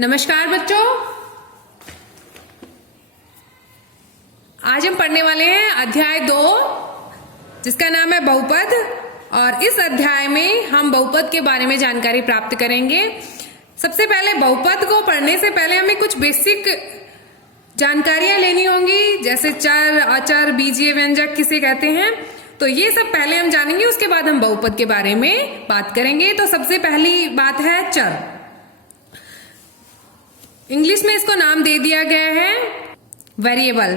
नमस्कार बच्चों, आज हम पढ़ने वाले हैं अध्याय 2 जिसका नाम है बहुपद। और इस अध्याय में हम बहुपद के बारे में जानकारी प्राप्त करेंगे। सबसे पहले बहुपद को पढ़ने से पहले हमें कुछ बेसिक जानकारियां लेनी होंगी, जैसे चर, अचर, बीजीय व्यंजक किसे कहते हैं। तो ये सब पहले हम जानेंगे, उसके बाद हम बहुपद के बारे में बात करेंगे। तो सबसे पहली बात है चर। इंग्लिश में इसको नाम दे दिया गया है वेरिएबल।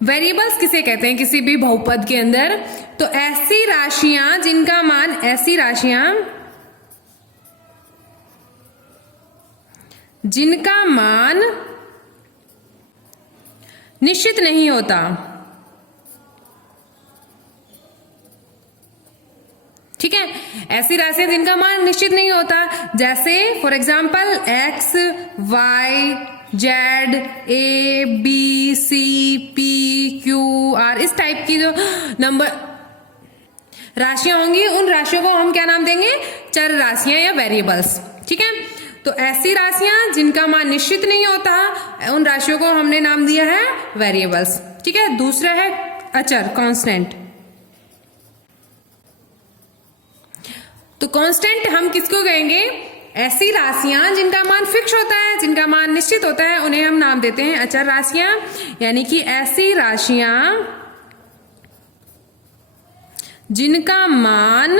वेरिएबल्स किसे कहते हैं किसी भी बहुपद के अंदर? तो ऐसी राशियां जिनका मान निश्चित नहीं होता। ठीक है, ऐसी राशियां जिनका मान निश्चित नहीं होता, जैसे for example X, Y, Z, A, B, C, P, Q, R, इस टाइप की जो नंबर राशियां होंगी, उन राशियों को हम क्या नाम देंगे? चर राशियां या वेरिएबल्स। ठीक है, तो ऐसी राशियां जिनका मान निश्चित नहीं होता, उन राशियों को हमने नाम दिया है वेरिएबल्स। ठीक है, दूसरा है अचर, कांस्टेंट। तो कांस्टेंट हम किसको कहेंगे? ऐसी राशियां जिनका मान फिक्स होता है, जिनका मान निश्चित होता है, उन्हें हम नाम देते हैं अचर राशियां। यानी कि ऐसी राशियां जिनका मान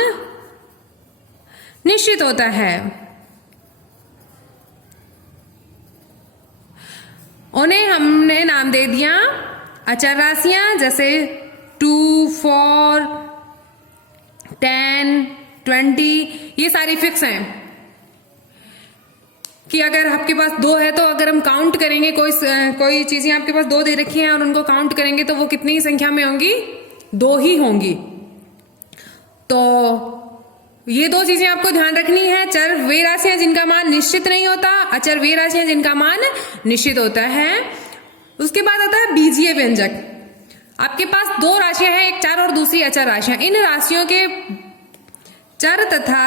निश्चित होता है, उन्हें हमने नाम दे दिया अचर राशियां। जैसे 2, 4, 10, 20, ये सारी फिक्स हैं कि अगर आपके पास 2 है तो अगर हम काउंट करेंगे, कोई चीजें आपके पास 2 दे रखी हैं और उनको काउंट करेंगे तो वो कितनी संख्या में होंगी? 2 ही होंगी। तो ये 2 चीजें आपको ध्यान रखनी है। चर वे राशियां जिनका मान निश्चित नहीं होता, अचर वे राशियां जिनका मान निश्चित होता है। उसके बाद आता है बीजीय व्यंजक। आपके पास 2 राशियां हैं, एक चर और दूसरी अचर राशियां। इन राशियों के चर तथा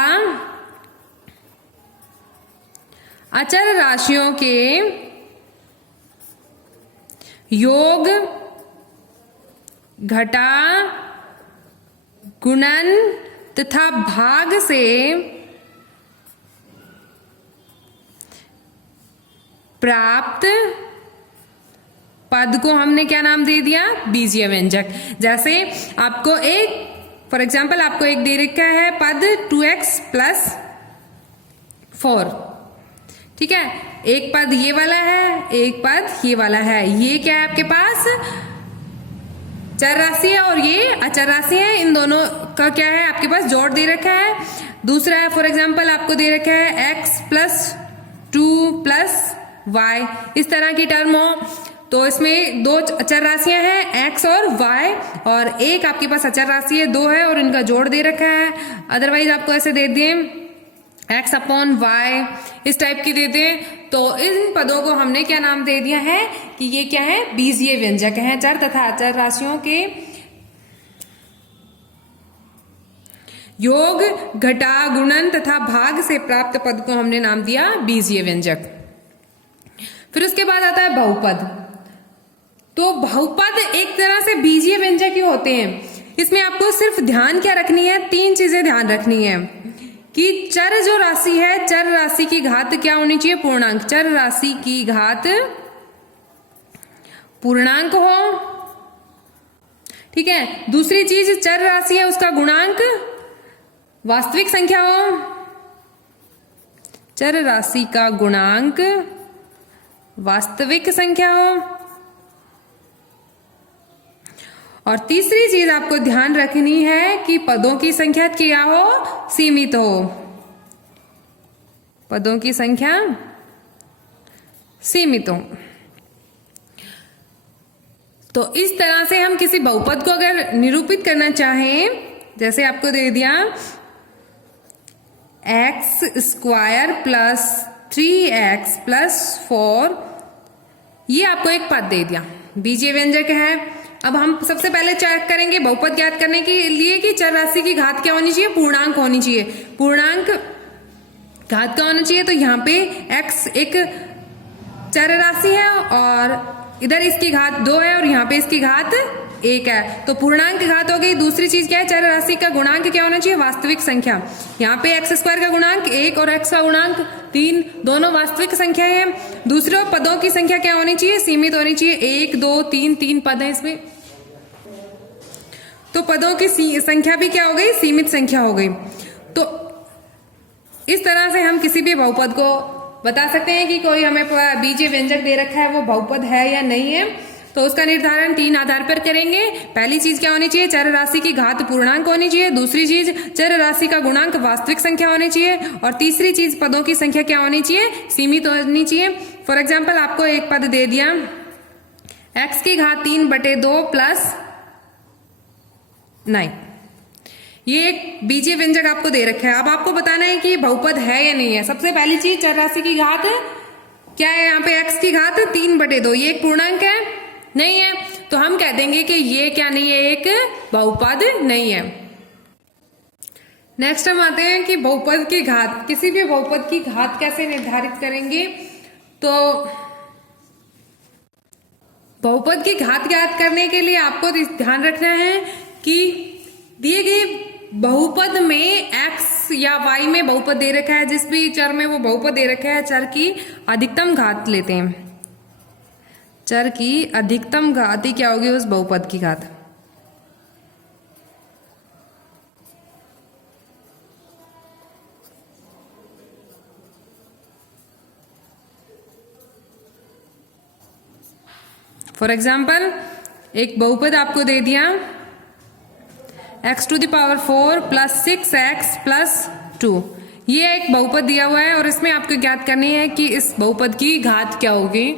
अचर राशियों के योग, घटा, गुणन तथा भाग से प्राप्त पद को हमने क्या नाम दे दिया? बीजीय व्यंजक। जैसे आपको फॉर एग्जाम्पल आपको एक दे रखा है पद 2x + 4। ठीक है, एक पद ये वाला है, एक पद ये वाला है। ये क्या है आपके पास? चर राशि है और ये अचर राशि है। इन दोनों का क्या है आपके पास? जोड़ दे रखा है। दूसरा है फॉर एग्जाम्पल आपको दे रखा है x + 2 + y, इस तरह की टर्म हो तो इसमें 2 अचर राशियां हैं x और y, और एक आपके पास अचर राशि है 2 है और इनका जोड़ दे रखा है। अदरवाइज आपको ऐसे दे दिए x/y, इस टाइप की दे दें, तो इन पदों को हमने क्या नाम दे दिया है कि ये क्या है? बीजीय व्यंजक है। चर तथा अचर राशियों के योग, घटा, गुणन तथा भाग से प्राप्त पद को हमने नाम दिया बीजीय व्यंजक। फिर उसके बाद आता है बहुपद। तो बहुपद एक तरह से बीजीय व्यंजक ही होते हैं। इसमें आपको सिर्फ ध्यान क्या रखनी है? 3 चीजें ध्यान रखनी है कि चर जो राशि है, चर राशि की घात क्या होनी चाहिए? पूर्णांक। चर राशि की घात पूर्णांक हो। ठीक है, दूसरी चीज, चर राशि है उसका गुणांक वास्तविक संख्या हो। चर राशि का गुणांक वास्तविक संख्या हो। और तीसरी चीज आपको ध्यान रखनी है कि पदों की संख्या क्या हो? सीमित हो। पदों की संख्या सीमित हो। तो इस तरह से हम किसी बहुपद को अगर निरूपित करना चाहें, जैसे आपको दे दिया x² + 3x + 4, ये आपको एक पद दे दिया, बीजीय व्यंजक है। अब हम सबसे पहले चेक करेंगे बहुपद ज्ञात करने के लिए कि चर राशि की घात क्या होनी चाहिए, पूर्णांक होनी चाहिए। पूर्णांक घात क्या होना चाहिए, तो यहाँ पे x एक चर राशि है और इधर इसकी घात 2 है और यहाँ पे इसकी घात 1 है, तो पूर्णांक घात हो गई। दूसरी चीज क्या है, चर राशि का गुणांक क्या होना चाहिए, वास्तविक संख्या। यहाँ पे x² का गुणांक 1 और x का गुणांक 3 दोनों वास्तविक संख्या है। दूसरे पदों की संख्या क्या होनी चाहिए, सीमित होनी चाहिए। 1 2 3 पद है इसमें, तो पदों की संख्या भी क्या हो गई, सीमित संख्या हो गई। तो इस तरह से हम किसी भी बहुपद को बता सकते हैं कि कोई हमें बीजीय व्यंजक दे रखा है वो बहुपद है या नहीं है। तो उसका निर्धारण 3 आधार पर करेंगे। पहली चीज क्या होनी चाहिए, चर राशि की घात पूर्णांक होनी चाहिए। दूसरी चीज, चर राशि का गुणांक वास्तविक संख्या होनी चाहिए। और तीसरी चीज, पदों की संख्या क्या होनी चाहिए, सीमित होनी चाहिए। फॉर एग्जाम्पल आपको एक पद दे दिया x की घात 3/2 प्लस 9, ये एक बीजीय व्यंजक आपको दे रखा है। अब आपको बताना है कि ये बहुपद है या नहीं है। सबसे पहली चीज, चर राशि की घात क्या है, यहाँ पे x की घात 3/2, ये एक पूर्णांक है, नहीं है, तो हम कह देंगे कि ये क्या नहीं है, एक बहुपद नहीं है। नेक्स्ट हम आते हैं कि बहुपद की घात, किसी भी बहुपद की घात कैसे निर्धारित करेंगे। तो बहुपद की घात ज्ञात करने के लिए आपको ध्यान रखना है कि दिए गए बहुपद में x या y में बहुपद दे रखा है, जिस भी चर में वो बहुपद दे रखा है, चर की अधिकतम घात लेते हैं। चर की अधिकतम घात ही क्या होगी, उस बहुपद की घात। फॉर एग्जाम्पल एक बहुपद आपको दे दिया x⁴ प्लस 6x प्लस 2, ये एक बहुपद दिया हुआ है और इसमें आपको ज्ञात करनी है कि इस बहुपद की घात क्या होगी।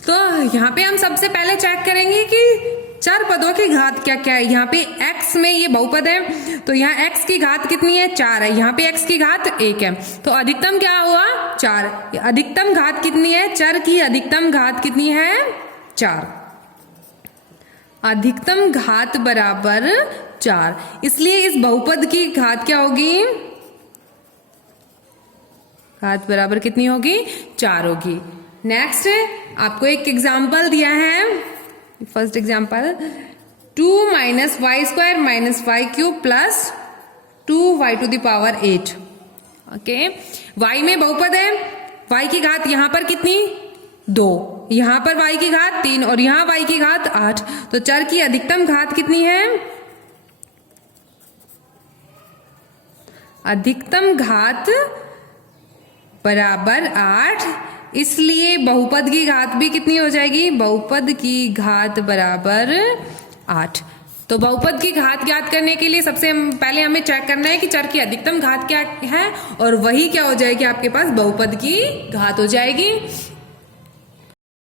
तो यहाँ पे हम सबसे पहले चेक करेंगे कि चार पदों की घात क्या क्या है। यहाँ पे x में ये बहुपद है, तो यहाँ x की घात कितनी है, 4 है। यहाँ पे x की घात 1 है, तो अधिकतम क्या हुआ, 4। अधिकतम घात कितनी है, चर की अधिकतम घात कितनी है, 4। अधिकतम घात बराबर 4, इसलिए इस बहुपद की घात क्या होगी, घात बराबर कितनी होगी, 4 होगी। नेक्स्ट आपको एक एग्जाम्पल दिया है, first example 2 - y² - y³ plus 2y⁴। Okay, y में बहुपद है, y की घात यहां पर कितनी, 2, यहां पर y की घात 3 और यहां y की घात 8, तो चर की अधिकतम घात कितनी है, अधिकतम घात बराबर 8, इसलिए बहुपद की घात भी कितनी हो जाएगी, बहुपद की घात बराबर 8। तो बहुपद की घात ज्ञात करने के लिए सबसे पहले हमें चेक करना है कि चर की अधिकतम घात क्या है, और वही क्या हो जाएगी, आपके पास बहुपद की घात हो जाएगी।